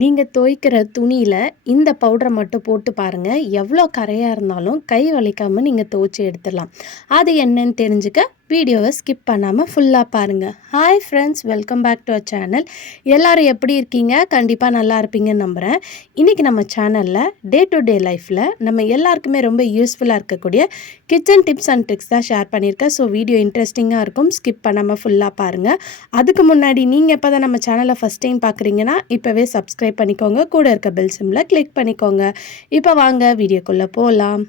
நீங்கள் துவைக்கிற துணியில் இந்த பவுடரை மட்டும் போட்டு பாருங்கள் எவ்வளோ கரையாக இருந்தாலும் கை வலிக்காமல் நீங்கள் துவைச்சி எடுத்துடலாம். அது என்னன்னு தெரிஞ்சுக்க வீடியோவை ஸ்கிப் பண்ணாமல் ஃபுல்லாக பாருங்கள் hi friends welcome back to our channel எல்லோரும் எப்படி இருக்கீங்க? கண்டிப்பாக நல்லா இருப்பீங்கன்னு நம்புகிறேன் இன்றைக்கி நம்ம சேனலில் டே டு டே லைஃப்பில் நம்ம எல்லாருக்குமே ரொம்ப யூஸ்ஃபுல்லாக இருக்கக்கூடிய கிச்சன் டிப்ஸ் அண்ட் ட்ரிக்ஸ் தான் ஷேர் பண்ணியிருக்கேன். ஸோ வீடியோ இன்ட்ரெஸ்டிங்காக இருக்கும். ஸ்கிப் பண்ணாமல் ஃபுல்லாக பாருங்கள் அதுக்கு முன்னாடி நீங்கள் எப்போ தான் நம்ம சேனலை ஃபஸ்ட் டைம் பார்க்குறீங்கன்னா இப்போவே சப்ஸ்கிரைப் பண்ணிக்கோங்க. கூட இருக்க பெல் சிம்மில் கிளிக் பண்ணிக்கோங்க. இப்போ வாங்க வீடியோக்குள்ளே போகலாம்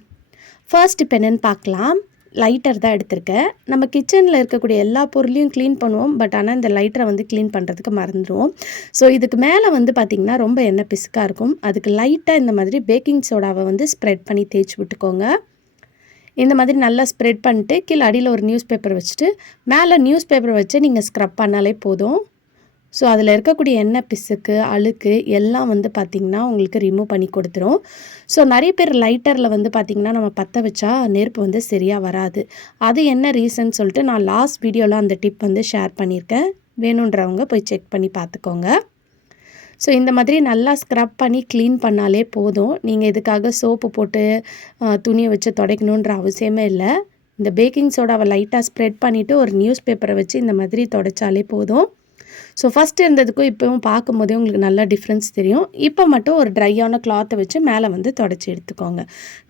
ஃபர்ஸ்ட் இப்போ என்னென்னு பார்க்கலாம். லைட்டர் தான் எடுத்திருக்கேன். நம்ம கிச்சனில் இருக்கக்கூடிய எல்லா பொருளையும் க்ளீன் பண்ணுவோம். பட் ஆனால் இந்த லைட்டரை வந்து க்ளீன் பண்ணுறதுக்கு மறந்துடுவோம் ஸோ இதுக்கு மேலே வந்து பார்த்திங்கன்னா ரொம்ப எண்ணெய் பிசுக்காக இருக்கும். அதுக்கு லைட்டாக இந்த மாதிரி பேக்கிங் சோடாவை வந்து ஸ்ப்ரெட் பண்ணி தேய்ச்சி விட்டுக்கோங்க. இந்த மாதிரி நல்லா ஸ்ப்ரெட் பண்ணிட்டு கீழே அடியில் ஒரு நியூஸ் பேப்பர் வச்சுட்டு மேலே நியூஸ் பேப்பர் வச்சு நீங்கள் ஸ்க்ரப் பண்ணாலே போதும். ஸோ அதில் இருக்கக்கூடிய எண்ணெய் பிசுக்கு அழுக்கு எல்லாம் வந்து பார்த்திங்கன்னா உங்களுக்கு ரிமூவ் பண்ணி கொடுத்துரும். ஸோ நிறைய பேர் லைட்டரில் வந்து பார்த்திங்கன்னா நம்ம பற்ற வச்சா நெருப்பு வந்து சரியாக வராது. அது என்ன ரீசன் சொல்லிட்டு நான் லாஸ்ட் வீடியோவில் அந்த டிப் வந்து ஷேர் பண்ணியிருக்கேன் வேணுன்றவங்க போய் செக் பண்ணி பார்த்துக்கோங்க ஸோ இந்த மாதிரி நல்லா ஸ்க்ரப் பண்ணி க்ளீன் பண்ணாலே போதும். நீங்கள் இதுக்காக சோப்பு போட்டு துணியை வச்சு துடைக்கணுன்ற அவசியமே இல்லை. இந்த பேக்கிங் சோடாவை லைட்டாக ஸ்ப்ரெட் பண்ணிவிட்டு ஒரு நியூஸ் பேப்பரை வச்சு இந்த மாதிரி தொடச்சாலே போதும். ஸோ ஃபஸ்ட்டு இருந்ததுக்கும் இப்போவும் பார்க்கும்போதே உங்களுக்கு நல்லா டிஃப்ரென்ஸ் தெரியும். இப்போ மட்டும் ஒரு ட்ரையான கிளாத்தை வச்சு மேலே வந்து தொடச்சி எடுத்துக்கோங்க.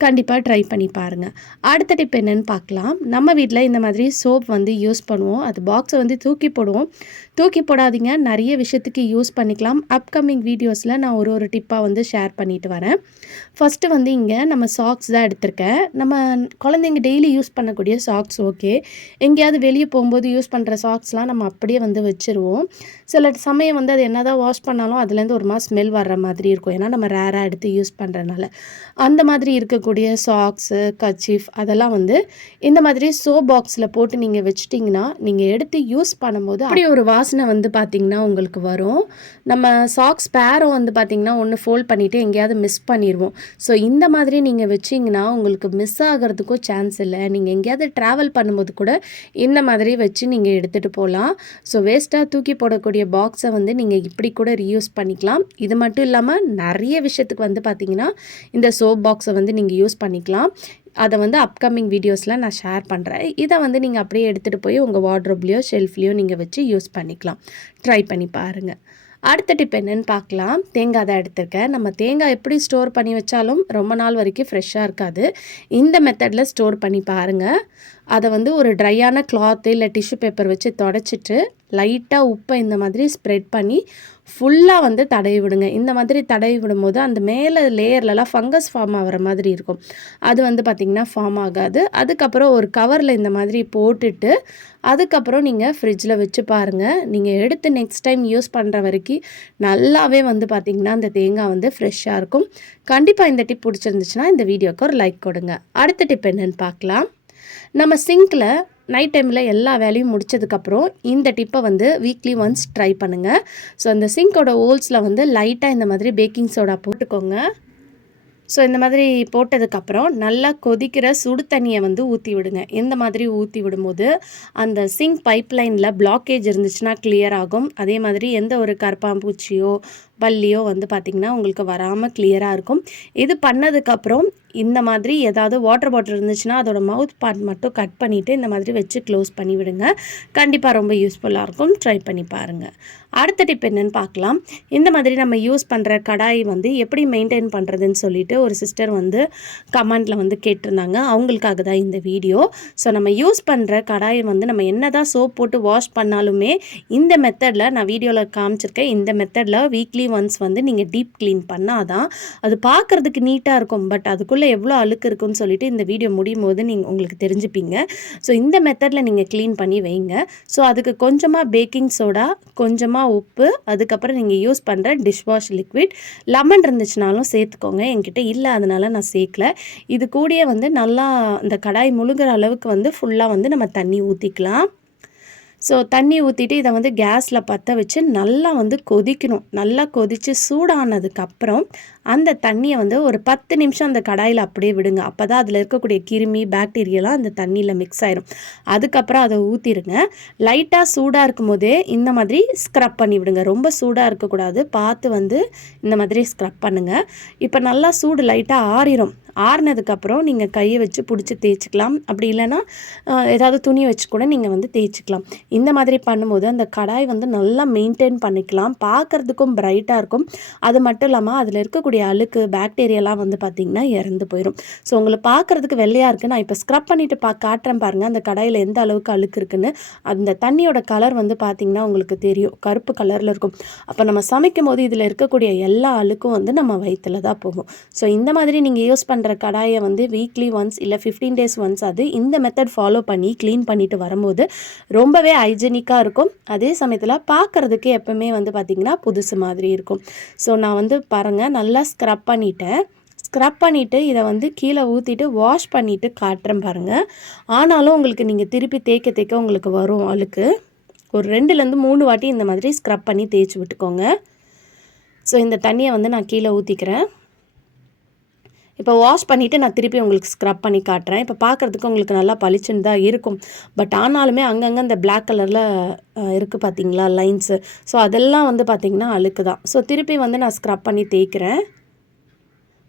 கண்டிப்பாக ட்ரை பண்ணி பாருங்கள் அடுத்த டிப் என்னென்னு பார்க்கலாம். நம்ம வீட்டில் இந்த மாதிரி சோப் வந்து யூஸ் பண்ணுவோம். அது பாக்ஸை வந்து தூக்கி போடுவோம். தூக்கி போடாதீங்க. நிறைய விஷயத்துக்கு யூஸ் பண்ணிக்கலாம். அப்கமிங் வீடியோஸில் நான் ஒரு ஒரு டிப்பாக வந்து ஷேர் பண்ணிட்டு வரேன். ஃபஸ்ட்டு வந்து இங்கே நம்ம சாக்ஸ் தான் எடுத்திருக்கேன். நம்ம குழந்தைங்க டெய்லி யூஸ் பண்ணக்கூடிய சாக்ஸ் ஓகே எங்கேயாவது வெளியே போகும்போது யூஸ் பண்ணுற சாக்ஸ்லாம் நம்ம அப்படியே வந்து வச்சுருவோம். சில சமயம் வந்து அது என்ன தான் வாஷ் பண்ணாலும் அதுலேருந்து ஒரு மாதிரி ஸ்மெல் வர்ற மாதிரி இருக்கும். ஏன்னா நம்ம ரேராக எடுத்து யூஸ் பண்ணுறதுனால அந்த மாதிரி இருக்கக்கூடிய சாக்ஸு கச்சீஃப் அதெல்லாம் வந்து இந்த மாதிரி சோ பாக்ஸில் போட்டு நீங்கள் வச்சிட்டிங்கன்னா நீங்கள் எடுத்து யூஸ் பண்ணும்போது அப்படி ஒரு வாசனை வந்து பார்த்திங்கன்னா உங்களுக்கு வரும். நம்ம சாக்ஸ் பேரும் வந்து பார்த்திங்கன்னா ஒன்று ஃபோல்ட் பண்ணிவிட்டு எங்கேயாவது மிஸ் பண்ணிடுவோம் ஸோ இந்த மாதிரி நீங்கள் வச்சிங்கன்னா உங்களுக்கு மிஸ் ஆகிறதுக்கும் சான்ஸ் இல்லை. நீங்கள் எங்கேயாவது ட்ராவல் பண்ணும்போது கூட இந்த மாதிரி வச்சு நீங்கள் எடுத்துகிட்டு போகலாம். ஸோ வேஸ்ட்டாக தூக்கி தூக்கி போடக்கூடிய பாக்ஸை வந்து நீங்கள் இப்படி கூட ரீயூஸ் பண்ணிக்கலாம். இது மட்டும் இல்லாமல் நிறைய விஷயத்துக்கு வந்து பார்த்திங்கன்னா இந்த சோப் பாக்ஸை வந்து நீங்கள் யூஸ் பண்ணிக்கலாம். அதை வந்து அப்கமிங் வீடியோஸில் நான் ஷேர் பண்ணுறேன் இதை வந்து நீங்கள் அப்படியே எடுத்துகிட்டு போய் உங்கள் வார்ட்ரோப்லேயோ ஷெல்ஃப்லேயோ நீங்கள் வச்சு யூஸ் பண்ணிக்கலாம். ட்ரை பண்ணி பாருங்கள் அடுத்த டிப் என்னென்னு பார்க்கலாம் தேங்காய் தான் எடுத்திருக்கேன். நம்ம தேங்காய் எப்படி ஸ்டோர் பண்ணி வச்சாலும் ரொம்ப நாள் வரைக்கும் ஃப்ரெஷ்ஷாக இருக்காது. இந்த மெத்தடில் ஸ்டோர் பண்ணி பாருங்கள் அதை வந்து ஒரு ட்ரையான கிளாத்து இல்லை டிஷ்யூ பேப்பர் வச்சு தொடச்சிட்டு லைட்டாக உப்பை இந்த மாதிரி ஸ்ப்ரெட் பண்ணி ஃபுல்லாக வந்து தடவி விடுங்க. இந்த மாதிரி தடவி விடும்போது அந்த மேலே லேயர்லலாம் ஃபங்கஸ் ஃபார்ம் ஆகிற மாதிரி இருக்கும். அது வந்து பார்த்திங்கன்னா ஃபார்ம் ஆகாது. அதுக்கப்புறம் ஒரு கவரில் இந்த மாதிரி போட்டுட்டு அதுக்கப்புறம் நீங்கள் ஃப்ரிட்ஜில் வச்சு பாருங்கள் நீங்கள் எடுத்து நெக்ஸ்ட் டைம் யூஸ் பண்ணுற வரைக்கும் நல்லாவே வந்து பார்த்திங்கன்னா அந்த தேங்காய் வந்து ஃப்ரெஷ்ஷாக இருக்கும். கண்டிப்பாக இந்த டிப் பிடிச்சிருந்துச்சுன்னா இந்த வீடியோவுக்கு ஒரு லைக் கொடுங்க. அடுத்த டிப் என்னென்னு பார்க்கலாம் நம்ம சிங்கில் நைட் டைமில் எல்லா வேலையும் முடிச்சதுக்கப்புறம் இந்த டிப்பை வந்து வீக்லி ஒன்ஸ் ட்ரை பண்ணுங்கள் ஸோ அந்த சிங்கோட ஹோல்ஸில் வந்து லைட்டாக இந்த மாதிரி பேக்கிங் சோடா போட்டுக்கோங்க. ஸோ இந்த மாதிரி போட்டதுக்கப்புறம் நல்லா கொதிக்கிற சுடு தண்ணியை வந்து ஊற்றி விடுங்க. இந்த மாதிரி ஊற்றி விடும்போது அந்த சிங்க் பைப்லைனில் பிளாக்கேஜ் இருந்துச்சுன்னா கிளியர் ஆகும். அதே மாதிரி எந்த ஒரு கரப்பாம்பூச்சியோ பல்லியோ வந்து பார்த்திங்கன்னா உங்களுக்கு வராமல் கிளியராக இருக்கும். இது பண்ணதுக்கப்புறம் இந்த மாதிரி ஏதாவது வாட்டர் பாட்டில் இருந்துச்சுன்னா அதோட மவுத் பார்ட் மட்டும் கட் பண்ணிவிட்டு இந்த மாதிரி வச்சு க்ளோஸ் பண்ணி விடுங்க. கண்டிப்பாக ரொம்ப யூஸ்ஃபுல்லாக இருக்கும். ட்ரை பண்ணி பாருங்கள் அடுத்த டிப் என்னென்னு பார்க்கலாம் இந்த மாதிரி நம்ம யூஸ் பண்ணுற கடாய் வந்து எப்படி மெயின்டைன் பண்ணுறதுன்னு சொல்லிட்டு ஒரு சிஸ்டர் வந்து கமெண்டில் வந்து கேட்டிருந்தாங்க. அவங்களுக்காக தான் இந்த வீடியோ ஸோ நம்ம யூஸ் பண்ணுற கடாயை வந்து நம்ம என்ன தான் சோப் போட்டு வாஷ் பண்ணாலுமே இந்த மெத்தடில் நான் வீடியோவில் காமிச்சிருக்கேன். இந்த மெத்தடில் வீக்லி ஒன்ஸ் வந்து நீங்கள் டீப் க்ளீன் பண்ணால் தான் அது பார்க்குறதுக்கு நீட்டாக இருக்கும். பட் அதுக்குள்ளே எவ்வளோ அழுக்கு இருக்குன்னு சொல்லிட்டு இந்த வீடியோ முடியும் போது நீங்கள் உங்களுக்கு தெரிஞ்சுப்பீங்க. ஸோ இந்த மெத்தடில் நீங்கள் க்ளீன் பண்ணி வைங்க. ஸோ அதுக்கு கொஞ்சமாக பேக்கிங் சோடா கொஞ்சமாக உப்பு அதுக்கப்புறம் நீங்கள் யூஸ் பண்ணுற டிஷ்வாஷ் லிக்விட் லெமன் இருந்துச்சுனாலும் சேர்த்துக்கோங்க. என்கிட்ட இல்லை அதனால் நான் சேர்க்கல. இது கூடயே வந்து நல்லா இந்த கடாய் முழுகிற அளவுக்கு வந்து ஃபுல்லாக வந்து நம்ம தண்ணி ஊற்றிக்கலாம் ஸோ தண்ணி ஊற்றிட்டு இதை வந்து கேஸில் பற்ற வச்சு நல்லா வந்து கொதிக்கணும். நல்லா கொதித்து சூடானதுக்கப்புறம் அந்த தண்ணியை வந்து ஒரு பத்து நிமிஷம் அந்த கடாயில் அப்படியே விடுங்க. அப்போ தான் அதில் இருக்கக்கூடிய கிருமி பாக்டீரியெல்லாம் அந்த தண்ணியில் மிக்ஸ் ஆயிரும். அதுக்கப்புறம் அதை ஊற்றிடுங்க லைட்டாக சூடாக இருக்கும் போதே இந்த மாதிரி ஸ்க்ரப் பண்ணி விடுங்க. ரொம்ப சூடாக இருக்கக்கூடாது. பார்த்து வந்து இந்த மாதிரி ஸ்க்ரப் பண்ணுங்கள் இப்போ நல்லா சூடு லைட்டாக ஆறிடும் ஆறுனதுக்கப்புறம் நீங்கள் கையை வச்சு பிடிச்சி தேய்ச்சிக்கலாம். அப்படி இல்லைன்னா ஏதாவது துணி வச்சு கூட நீங்கள் வந்து தேய்ச்சிக்கலாம். இந்த மாதிரி பண்ணும்போது அந்த கடாய் வந்து நல்லா மெயின்டைன் பண்ணிக்கலாம். பார்க்குறதுக்கும் பிரைட்டாக இருக்கும். அது மட்டும் இல்லாமல் அதில் இருக்கக்கூடிய அழுக்கு பேக்டீரியாலாம் வந்து பார்த்திங்கன்னா இறந்து போயிடும் ஸோ உங்களை பார்க்குறதுக்கு வெள்ளையாக இருக்குது நான் இப்போ ஸ்க்ரப் பண்ணிவிட்டு பா காட்டுறேன் பாருங்கள் அந்த கடாயில் எந்த அளவுக்கு அழுக்கு இருக்குன்னு. அந்த தண்ணியோட கலர் வந்து பார்த்திங்கன்னா உங்களுக்கு தெரியும். கருப்பு கலரில் இருக்கும். அப்போ நம்ம சமைக்கும் போது இதில் இருக்கக்கூடிய எல்லா அழுக்கும் வந்து நம்ம வயிற்றில் தான் போகும். ஸோ இந்த மாதிரி நீங்கள் யூஸ் பண்ண பண்ணுற கடாயை வந்து வீக்லி ஒன்ஸ் இல்லை ஃபிஃப்டீன் டேஸ் ஒன்ஸ் அது இந்த மெத்தட் ஃபாலோ பண்ணி க்ளீன் பண்ணிட்டு வரும்போது ரொம்பவே ஹைஜெனிக்காக இருக்கும். அதே சமயத்தில் பார்க்குறதுக்கு எப்பவுமே வந்து பார்த்திங்கன்னா புதுசு மாதிரி இருக்கும். ஸோ நான் வந்து பாருங்கள் நல்லா ஸ்க்ரப் பண்ணிட்டேன். ஸ்க்ரப் பண்ணிவிட்டு இதை வந்து கீழே ஊற்றிட்டு வாஷ் பண்ணிவிட்டு காட்டுறேன் பாருங்கள் ஆனாலும் உங்களுக்கு நீங்கள் திருப்பி தேய்க்க தேய்க்க உங்களுக்கு வரும் அழுக்கு. ஒரு ரெண்டுலேருந்து மூணு வாட்டி இந்த மாதிரி ஸ்க்ரப் பண்ணி தேய்ச்சி விட்டுக்கோங்க. ஸோ இந்த தண்ணியை வந்து நான் கீழே ஊற்றிக்கிறேன் இப்போ வாஷ் பண்ணிவிட்டு நான் திருப்பி உங்களுக்கு ஸ்க்ரப் பண்ணி காட்டுறேன். இப்போ பார்க்குறதுக்கு உங்களுக்கு நல்லா பளிச்சுன்னு தான் இருக்கும். பட் ஆனாலுமே அங்கங்கே இந்த பிளாக் கலரில் இருக்குது பார்த்தீங்களா லைன்ஸு ஸோ அதெல்லாம் வந்து பார்த்திங்கன்னா அழுக்கு தான். ஸோ திருப்பி வந்து நான் ஸ்க்ரப் பண்ணி தேய்க்கிறேன்.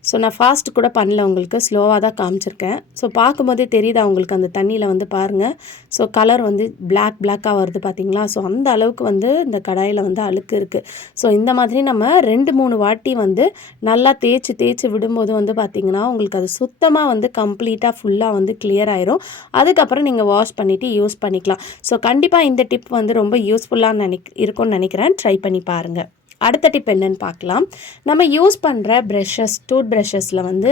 ஸோ நான் ஃபாஸ்ட் கூட பண்ணல உங்களுக்கு. ஸ்லோவாக தான் காமிச்சிருக்கேன். ஸோ பார்க்கும்போதே தெரியுதா உங்களுக்கு அந்த தண்ணியில் வந்து பாருங்கள் ஸோ கலர் வந்து பிளாக் பிளாக்காக வருது பார்த்தீங்களா ஸோ அந்த அளவுக்கு வந்து இந்த கடாயில் வந்து அழுக்கு இருக்குது ஸோ இந்த மாதிரி நம்ம ரெண்டு மூணு வாட்டி வந்து நல்லா தேய்ச்சி தேய்ச்சி விடும்போது வந்து பார்த்திங்கன்னா உங்களுக்கு அது சுத்தமாக வந்து கம்ப்ளீட்டாக ஃபுல்லாக வந்து கிளியர் ஆயிரும். அதுக்கப்புறம் நீங்கள் வாஷ் பண்ணிவிட்டு யூஸ் பண்ணிக்கலாம். ஸோ கண்டிப்பாக இந்த டிப் வந்து ரொம்ப யூஸ்ஃபுல்லாக நினைக் இருக்கும்னு நினைக்கிறேன். ட்ரை பண்ணி பாருங்கள் அடுத்த டிப் என்னன்னு பார்க்கலாம். நம்ம யூஸ் பண்ணுற ப்ரெஷஸ் டூத் ப்ரெஷஸில் வந்து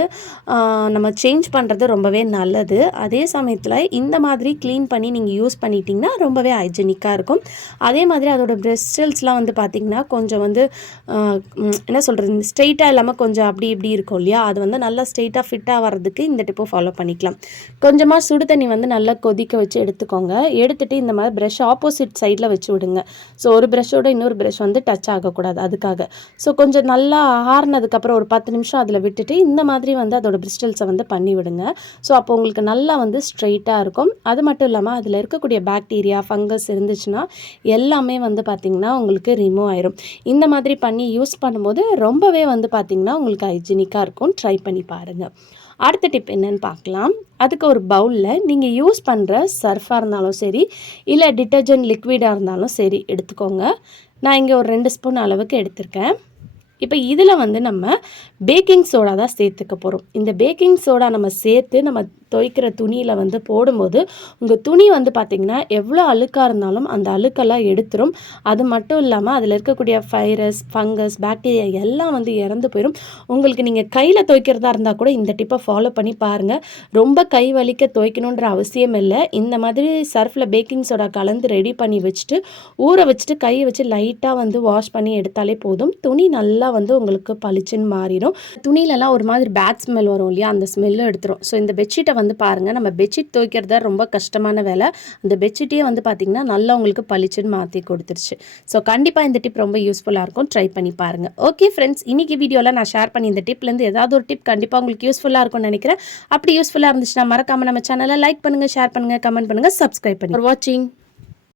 நம்ம சேஞ்ச் பண்ணுறது ரொம்பவே நல்லது. அதே சமயத்தில் இந்த மாதிரி க்ளீன் பண்ணி நீங்கள் யூஸ் பண்ணிட்டீங்கன்னா ரொம்பவே ஹைஜெனிக்காக இருக்கும். அதே மாதிரி அதோட பிரெஸ்டல்ஸ்லாம் வந்து பார்த்திங்கன்னா கொஞ்சம் வந்து என்ன சொல்கிறது ஸ்ட்ரெயிட்டாக இல்லாமல் கொஞ்சம் அப்படி இப்படி இருக்கும் இல்லையா? அது வந்து நல்லா ஸ்ட்ரெயிட்டாக ஃபிட்டாக வர்றதுக்கு இந்த டிப்பை ஃபாலோ பண்ணிக்கலாம். கொஞ்சமாக சுடு தண்ணி வந்து நல்லா கொதிக்க வச்சு எடுத்துக்கோங்க. எடுத்துகிட்டு இந்த மாதிரி ப்ரெஷ் ஆப்போசிட் சைடில் வச்சு விடுங்க. ஸோ ஒரு ப்ரெஷ்ஷோட இன்னொரு ப்ரெஷ் வந்து டச் ஆகக்கூடாது. அதுக்காக. ஸோ கொஞ்சம் நல்லா ஆறுனதுக்கப்புறம் ஒரு பத்து நிமிஷம் அதில் விட்டுட்டு இந்த மாதிரி வந்து அதோட பிரிஸ்டல்ஸை வந்து பண்ணி விடுங்க. ஸோ அப்போ உங்களுக்கு நல்லா வந்து ஸ்ட்ரெயிட்டாக இருக்கும். அது மட்டும் இல்லாமல் அதில் இருக்கக்கூடிய பாக்டீரியா ஃபங்கஸ் இருந்துச்சுன்னா எல்லாமே வந்து பார்த்திங்கன்னா உங்களுக்கு ரிமூவ் ஆயிரும். இந்த மாதிரி பண்ணி யூஸ் பண்ணும்போது ரொம்பவே வந்து பார்த்திங்கன்னா உங்களுக்கு ஹைஜீனிக்காக இருக்கும். ட்ரை பண்ணி பாருங்கள் அடுத்த டிப் என்னன்னு பார்க்கலாம். அதுக்கு ஒரு பவுலில் நீங்கள் யூஸ் பண்ணுற சர்ஃபாக இருந்தாலும் சரி இல்லை டிட்டர்ஜென்ட் லிக்விடாக இருந்தாலும் சரி எடுத்துக்கோங்க. நான் இங்கே ஒரு ரெண்டு ஸ்பூன் அளவுக்கு எடுத்திருக்கேன். இப்போ இதில் வந்து நம்ம பேக்கிங் சோடா தான் சேர்த்துக்க போகிறோம் இந்த பேக்கிங் சோடா நம்ம சேர்த்து நம்ம துவைக்கிற துணியில் வந்து போடும்போது உங்கள் துணி வந்து பார்த்திங்கன்னா எவ்வளோ அழுக்காக இருந்தாலும் அந்த அழுக்கெல்லாம் எடுத்துரும். அது மட்டும் இல்லாமல் அதில் இருக்கக்கூடிய வைரஸ் ஃபங்கஸ் பாக்டீரியா எல்லாம் வந்து இறந்து போயிடும் உங்களுக்கு நீங்கள் கையில் துவைக்கிறதா இருந்தால் கூட இந்த டிப்பை ஃபாலோ பண்ணி பாருங்கள் ரொம்ப கை வலிக்க துவைக்கணுன்ற அவசியம் இல்லை. இந்த மாதிரி சர்ஃபில் பேக்கிங் சோடா கலந்து ரெடி பண்ணி வச்சுட்டு ஊற வச்சுட்டு கையை வச்சு லைட்டாக வந்து வாஷ் பண்ணி எடுத்தாலே போதும். துணி நல்லா வந்து உங்களுக்கு பளிச்சுன்னு மாறிடும் துணியிலலாம் ஒரு மாதிரி பேட் ஸ்மெல் வரும் இல்லையா? அந்த ஸ்மெல்லும் எடுத்துரும். ஸோ இந்த பெட்ஷீட்டை வந்து பாருங்கள் நம்ம பெட்ஷீட் துவைக்கிறது தான் ரொம்ப கஷ்டமான வேலை. அந்த பெட்ஷீட்டே வந்து பார்த்திங்கன்னா நல்லா உங்களுக்கு பளிச்சுன்னு மாற்றி கொடுத்துருச்சு. ஸோ கண்டிப்பாக இந்த டிப் ரொம்ப யூஸ்ஃபுல்லாக இருக்கும். ட்ரை பண்ணி பாருங்கள் ஓகே ஃப்ரெண்ட்ஸ் இன்னைக்கு வீடியோவில் நான் ஷேர் பண்ணி இந்த டிப்லேருந்து ஏதாவது ஒரு டிப் கண்டிப்பாக உங்களுக்கு யூஸ்ஃபுல்லாக இருக்கும்னு நினைக்கிறேன். அப்படி யூஸ்ஃபுல்லாக இருந்துச்சுன்னா மறக்காமல் நம்ம சேனலை லைக் பண்ணுங்கள் ஷேர் பண்ணுங்கள் கமெண்ட் பண்ணுங்கள் சப்ஸ்கிரைப் பண்ணுங்கள் வாட்சிங்